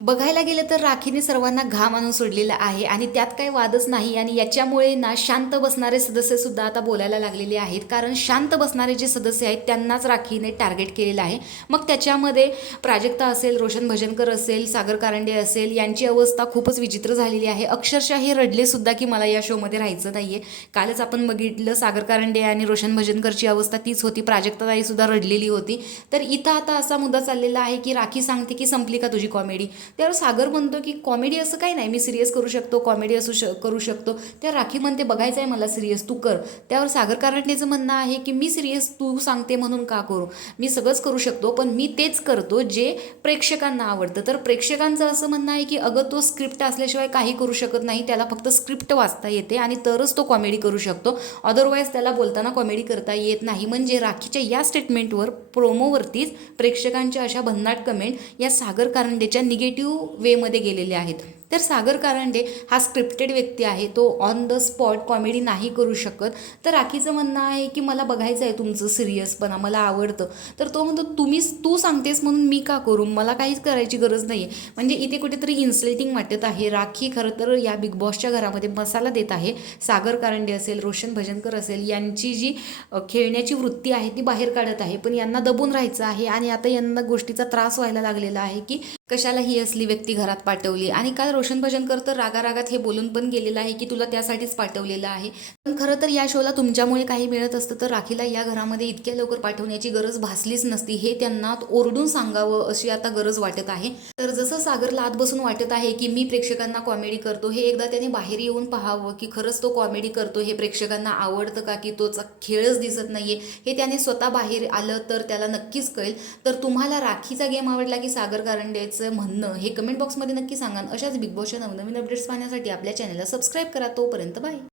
बघायला गेलं तर राखीने सर्वांना घाम आणून सोडलेला आहे आणि त्यात काही वादच नाही आणि याच्यामुळे ना शांत बसणारे सदस्य सुद्धा आता बोलायला लागलेले आहेत. कारण शांत बसणारे जे सदस्य आहेत त्यांनाच राखीने टार्गेट केलेलं आहे. मग त्याच्यामध्ये प्राजक्ता असेल, रोशन भजनकर असेल, सागर कारंडे असेल, यांची अवस्था खूपच विचित्र झालेली आहे. अक्षरशः हे रडले सुद्धा की मला या शोमध्ये राहायचं नाही आहे. कालच आपण बघितलं सागर कारंडे आणि रोशन भजनकरची अवस्था तीच होती. प्राजक्ताताई सुद्धा रडलेली होती. तर इथं आता असा मुद्दा चाललेला आहे की राखी सांगते की संपली का तुझी कॉमेडी. त्यावर सागर म्हणतो की कॉमेडी असं काही नाही, मी सिरियस करू शकतो, कॉमेडी करू शकतो. त्या राखी म्हणते बघायचं आहे मला सिरियस, तू कर. त्यावर सागर कारंडेचं म्हणणं आहे की मी सिरियस तू सांगते म्हणून का करू, मी सगळंच करू शकतो पण मी तेच करतो जे प्रेक्षकांना आवडतं. तर प्रेक्षकांचं असं म्हणणं आहे की अगं तो स्क्रिप्ट असल्याशिवाय काही करू शकत नाही, त्याला फक्त स्क्रिप्ट वाचता येते आणि तरच तो कॉमेडी करू शकतो, अदरवाईज त्याला बोलताना कॉमेडी करता येत नाही. म्हणजे राखीच्या या स्टेटमेंटवर प्रोमोवरतीच प्रेक्षकांच्या अशा भन्नाट कमेंट या सागर कारंडेच्या निगेटिव्ह वेमध्ये गेलेले आहेत. तर सागर कारंडे हा स्क्रिप्टेड व्यक्ती आहे, तो ऑन द स्पॉट कॉमेडी नाही करू शकत. तर राखीचं म्हणणं आहे की मला बघायचं आहे तुमचं सिरियसपणा, मला आवडतं. तर तो म्हणतो तू सांगतेस म्हणून मी का करू, मला काहीच करायची गरज नाही आहे. म्हणजे इथे कुठेतरी इन्सल्टिंग वाटत आहे. राखी खरं तर या बिग बॉसच्या घरामध्ये मसाला देत आहे. सागर कारंडे असेल, रोशन भजनकर असेल, यांची जी खेळण्याची वृत्ती आहे ती बाहेर काढत आहे. पण यांना दबून राहायचं आहे आणि आता यांना गोष्टीचा त्रास व्हायला लागलेला आहे की कशाला ही असली व्यक्ती घरात पाठवली. आणि काल रोशन भजनकर तर रागारागात हे बोलून पण गेलेलं आहे की तुला त्यासाठीच पाठवलेलं आहे. पण खरं तर या शोला तुमच्यामुळे काही मिळत असतं तर राखीला या घरामध्ये इतक्या लवकर पाठवण्याची गरज भासलीच नसती. हे त्यांना ओरडून सांगावं अशी आता गरज वाटत आहे. तर जसं सागरला आत बसून वाटत आहे की मी प्रेक्षकांना कॉमेडी करतो, हे एकदा त्याने बाहेर येऊन पाहावं की खरंच तो कॉमेडी करतो, हे प्रेक्षकांना आवडतं का, की तोचा खेळच दिसत नाहीये, हे त्याने स्वतः बाहेर आलं तर त्याला नक्कीच कळेल. तर तुम्हाला राखीचा गेम आवडला की सागर कारंडेचं म्हणणं हे कमेंट बॉक्समध्ये नक्की सांगा. अशाच बिग बॉसच्या नवनवीन अपडेट्स पाहण्यासाठी आपल्या चॅनलला सबस्क्राईब करा. तोपर्यंत बाय.